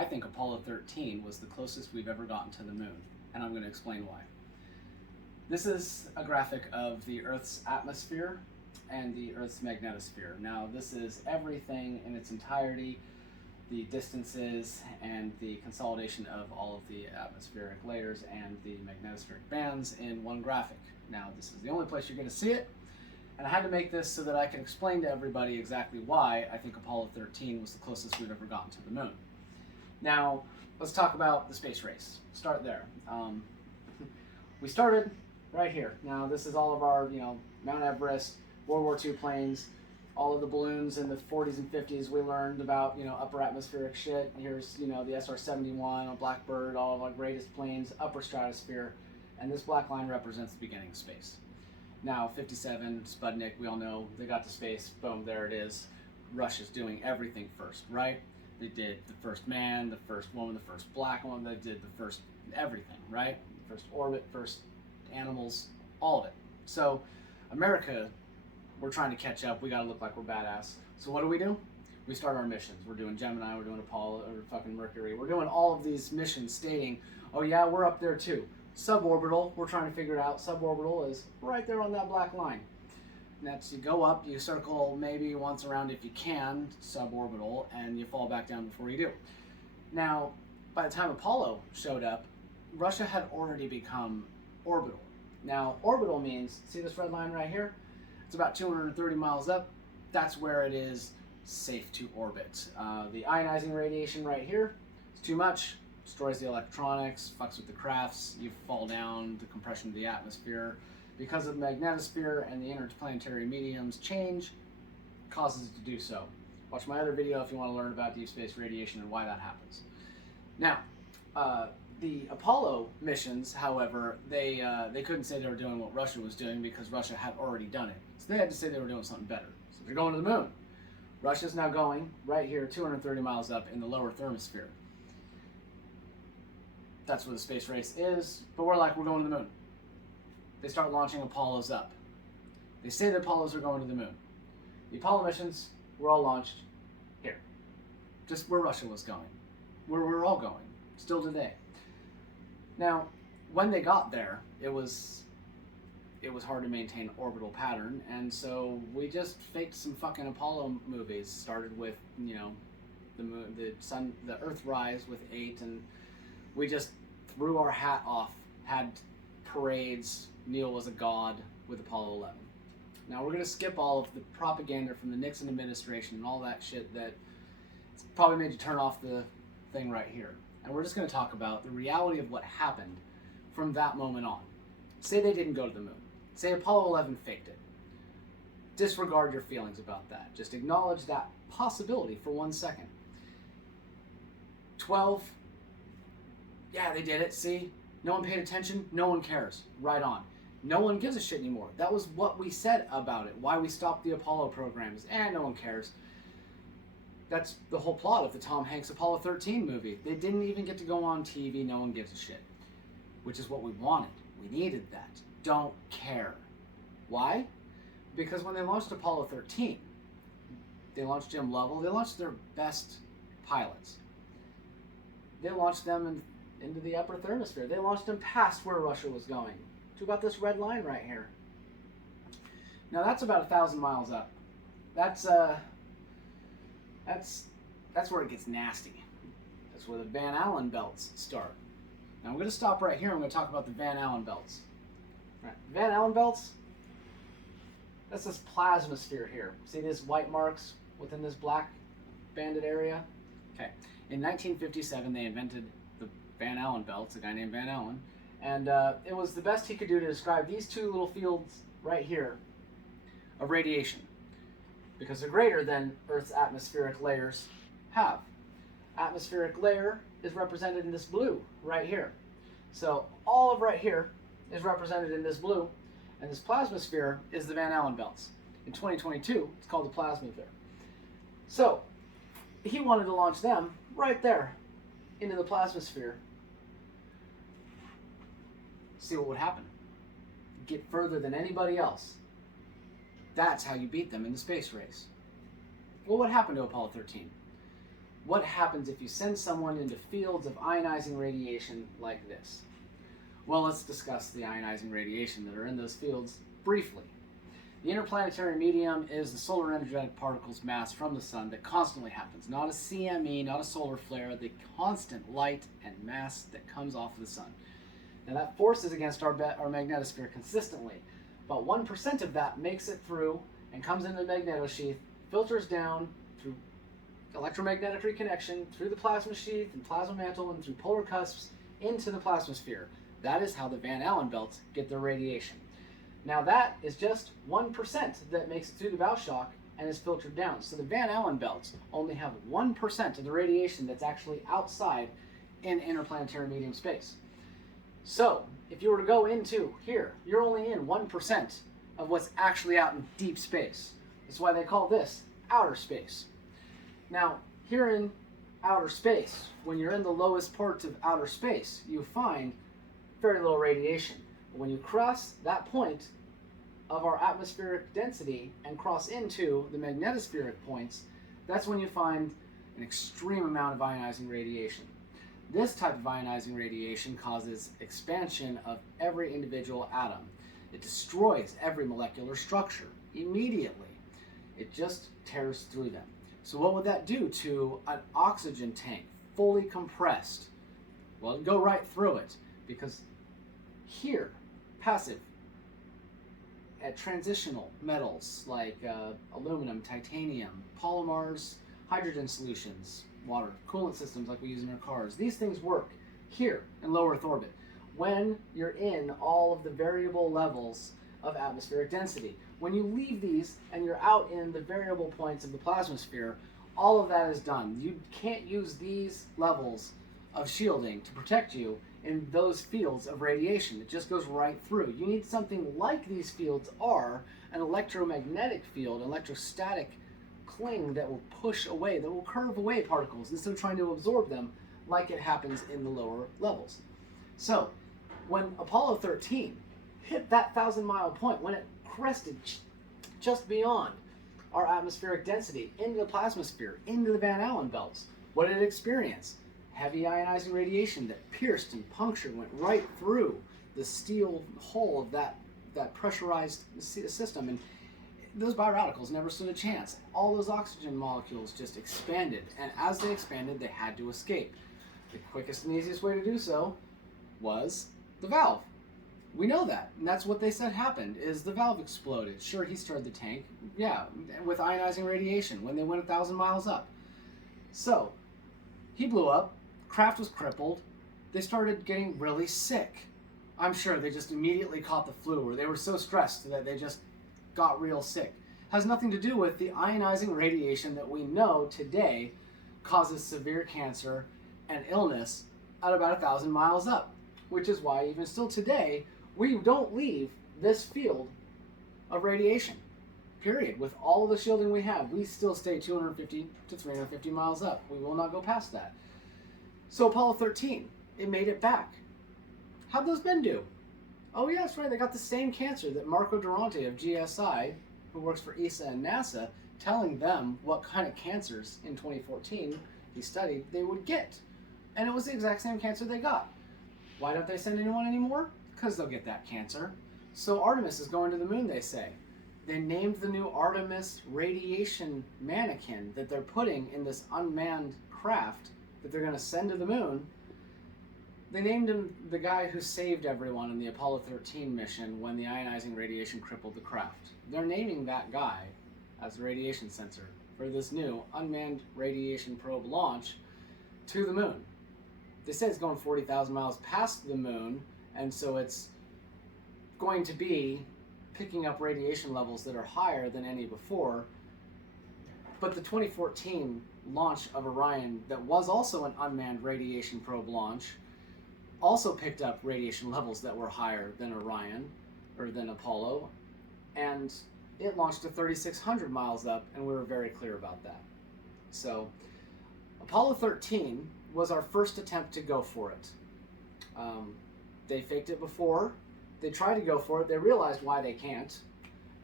I think Apollo 13 was the closest we've ever gotten to the moon, and I'm going to explain why. This is a graphic of the Earth's atmosphere and the Earth's magnetosphere. Now, this is everything in its entirety, the distances and the consolidation of all of the atmospheric layers and the magnetospheric bands in one graphic. Now, this is the only place you're going to see it, and I had to make this so that I can explain to everybody exactly why I think Apollo 13 was the closest we've ever gotten to the moon. Now, let's talk about the space race. Start there. We started right here. Now, this is all of our, Mount Everest, World War II planes, all of the balloons in the 40s and 50s. We learned about, upper atmospheric shit. Here's, the SR-71, a Blackbird, all of our greatest planes, upper stratosphere, and this black line represents the beginning of space. Now, 57, Sputnik, we all know, they got to space, boom, there it is. Russia's doing everything first, right? They did the first man, the first woman, the first black one, they did the first everything, right? First orbit, first animals, all of it. So, America, we're trying to catch up, we gotta look like we're badass. So what do? We start our missions. We're doing Gemini, we're doing Apollo, or fucking Mercury. We're doing all of these missions stating, oh yeah, we're up there too. Suborbital, we're trying to figure it out. Suborbital is right there on that black line. And that's, you go up, you circle maybe once around if you can, suborbital, and you fall back down before you do. Now, by the time Apollo showed up, Russia had already become orbital. Now, orbital means, see this red line right here? It's about 230 miles up. That's where it is safe to orbit. The ionizing radiation right here is too much, destroys the electronics, fucks with the crafts, you fall down, the compression of the atmosphere. Because of the magnetosphere and the interplanetary medium's change, causes it to do so. Watch my other video if you want to learn about deep space radiation and why that happens. Now, the Apollo missions, however, they couldn't say they were doing what Russia was doing because Russia had already done it. So they had to say they were doing something better. So they're going to the moon. Russia's now going right here, 230 miles up in the lower thermosphere. That's where the space race is, but we're going to the moon. They start launching Apollos up. They say the Apollos are going to the moon. The Apollo missions were all launched here. Just where Russia was going. Where we're all going, still today. Now, when they got there, it was hard to maintain orbital pattern, and so we just faked some fucking Apollo movies. Started with, the moon, the sun, the Earth rise with 8, and we just threw our hat off, had parades, Neil was a god with Apollo 11. Now we're going to skip all of the propaganda from the Nixon administration and all that shit that probably made you turn off the thing right here. And we're just going to talk about the reality of what happened from that moment on. Say they didn't go to the moon. Say Apollo 11 faked it. Disregard your feelings about that. Just acknowledge that possibility for 1 second. 12, yeah, they did it, see? No one paid attention, no one cares. Right on. No one gives a shit anymore. That was what we said about it. Why we stopped the Apollo programs. No one cares. That's the whole plot of the Tom Hanks Apollo 13 movie. They didn't even get to go on TV. No one gives a shit. Which is what we wanted. We needed that. Don't care. Why? Because when they launched Apollo 13, they launched Jim Lovell. They launched their best pilots. They launched them into the upper thermosphere. They launched them past where Russia was going. To about this red line right here. Now that's about 1,000 miles up. That's where it gets nasty. That's where the Van Allen belts start. Now I'm going to stop right here. I'm going to talk about the Van Allen belts. Right. Van Allen belts. That's this plasmasphere here. See these white marks within this black banded area? Okay. In 1957, they invented the Van Allen belts. A guy named Van Allen. And it was the best he could do to describe these two little fields right here of radiation, because they're greater than Earth's atmospheric layers have. Atmospheric layer is represented in this blue right here. So all of right here is represented in this blue, and this plasmasphere is the Van Allen belts. In 2022, it's called the plasmasphere. So he wanted to launch them right there into the plasmasphere. See what would happen. Get further than anybody else. That's how you beat them in the space race. Well, what happened to Apollo 13? what happens if you send someone into fields of ionizing radiation like this? Well, let's discuss the ionizing radiation that are in those fields briefly. The interplanetary medium is the solar energetic particles mass from the sun that constantly happens. Not a CME, not a solar flare, the constant light and mass that comes off of the sun. Now that forces against our magnetosphere consistently. About 1% of that makes it through and comes into the magnetosheath, filters down through electromagnetic reconnection, through the plasma sheath and plasma mantle and through polar cusps into the plasmasphere. That is how the Van Allen belts get their radiation. Now that is just 1% that makes it through the bow shock and is filtered down. So the Van Allen belts only have 1% of the radiation that's actually outside in interplanetary medium space. So if you were to go into here, you're only in 1% of what's actually out in deep space. That's why they call this outer space. Now here in outer space, when you're in the lowest parts of outer space, you find very low radiation. When you cross that point of our atmospheric density and cross into the magnetospheric points, that's when you find an extreme amount of ionizing radiation. This type of ionizing radiation causes expansion of every individual atom. It destroys every molecular structure immediately. It just tears through them. So what would that do to an oxygen tank fully compressed? Well, it'd go right through it, because here, passive at transitional metals like aluminum, titanium, polymers, hydrogen solutions, water, coolant systems like we use in our cars. These things work here in low Earth orbit when you're in all of the variable levels of atmospheric density. When you leave these and you're out in the variable points of the plasmasphere, all of that is done. You can't use these levels of shielding to protect you in those fields of radiation. It just goes right through. You need something like these fields are, an electromagnetic field, electrostatic cling that will push away, that will curve away particles instead of trying to absorb them like it happens in the lower levels. So when Apollo 13 hit that 1,000-mile point, when it crested just beyond our atmospheric density into the plasmasphere, into the Van Allen belts, what did it experience? Heavy ionizing radiation that pierced and punctured, went right through the steel hull of that pressurized system, and those bioradicals never stood a chance. All those oxygen molecules just expanded, and as they expanded, they had to escape. The quickest and easiest way to do so was the valve. We know that, and that's what they said happened, is the valve exploded. Sure, he stirred the tank, yeah, with ionizing radiation when they went 1,000 miles up. So, he blew up, craft was crippled, they started getting really sick. I'm sure they just immediately caught the flu, or they were so stressed that they just got real sick. Has nothing to do with the ionizing radiation that we know today causes severe cancer and illness at about 1,000 miles up, which is why even still today, we don't leave this field of radiation, period. With all of the shielding we have, we still stay 250 to 350 miles up. We will not go past that. So Apollo 13, it made it back. How'd those men do? Oh yeah, that's right, they got the same cancer that Marco Durante of GSI, who works for ESA and NASA, telling them what kind of cancers in 2014 he studied they would get. And it was the exact same cancer they got. Why don't they send anyone anymore? Because they'll get that cancer. So Artemis is going to the moon, they say. They named the new Artemis radiation mannequin that they're putting in this unmanned craft that they're going to send to the moon. They named him the guy who saved everyone in the Apollo 13 mission when the ionizing radiation crippled the craft. They're naming that guy as the radiation sensor for this new unmanned radiation probe launch to the moon. They say it's going 40,000 miles past the moon, and so it's going to be picking up radiation levels that are higher than any before. But the 2014 launch of Orion, that was also an unmanned radiation probe launch, also picked up radiation levels that were higher than Orion, or than Apollo, and it launched to 3,600 miles up, and we were very clear about that. So Apollo 13 was our first attempt to go for it. They faked it before. They tried to go for it. They realized why they can't.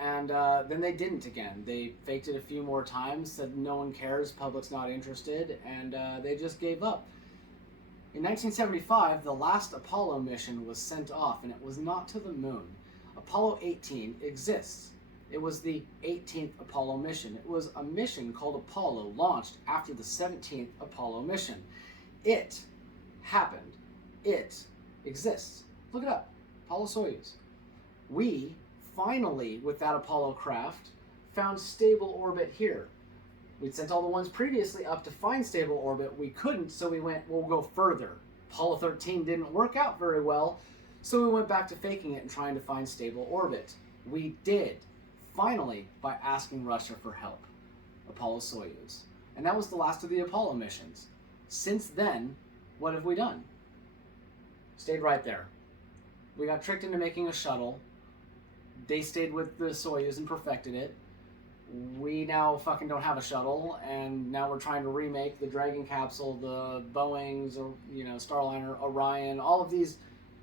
And then they didn't again. They faked it a few more times, said no one cares, public's not interested, and they just gave up. In 1975, the last Apollo mission was sent off, and it was not to the moon. Apollo 18 exists. It was the 18th Apollo mission. It was a mission called Apollo, launched after the 17th Apollo mission. It happened. It exists. Look it up. Apollo-Soyuz. We finally, with that Apollo craft, found stable orbit here. We'd sent all the ones previously up to find stable orbit. We couldn't, so we went, we'll go further. Apollo 13 didn't work out very well, so we went back to faking it and trying to find stable orbit. We did, finally, by asking Russia for help. Apollo-Soyuz. And that was the last of the Apollo missions. Since then, what have we done? Stayed right there. We got tricked into making a shuttle. They stayed with the Soyuz and perfected it. We now fucking don't have a shuttle, and now we're trying to remake the Dragon capsule, the Boeings, or Starliner, Orion, all of these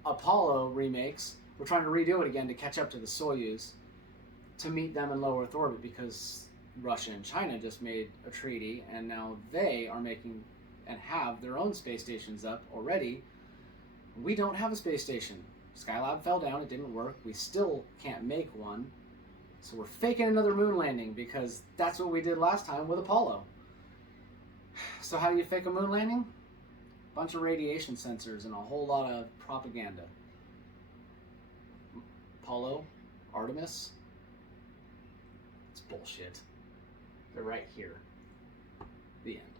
Apollo remakes. We're trying to redo it again to catch up to the Soyuz to meet them in low Earth orbit, because Russia and China just made a treaty, and now they are making and have their own space stations up already. We don't have a space station. Skylab fell down, it didn't work. We still can't make one. So we're faking another moon landing, because that's what we did last time with Apollo. So how do you fake a moon landing? Bunch of radiation sensors and a whole lot of propaganda. Apollo, Artemis, it's bullshit. They're right here. The end.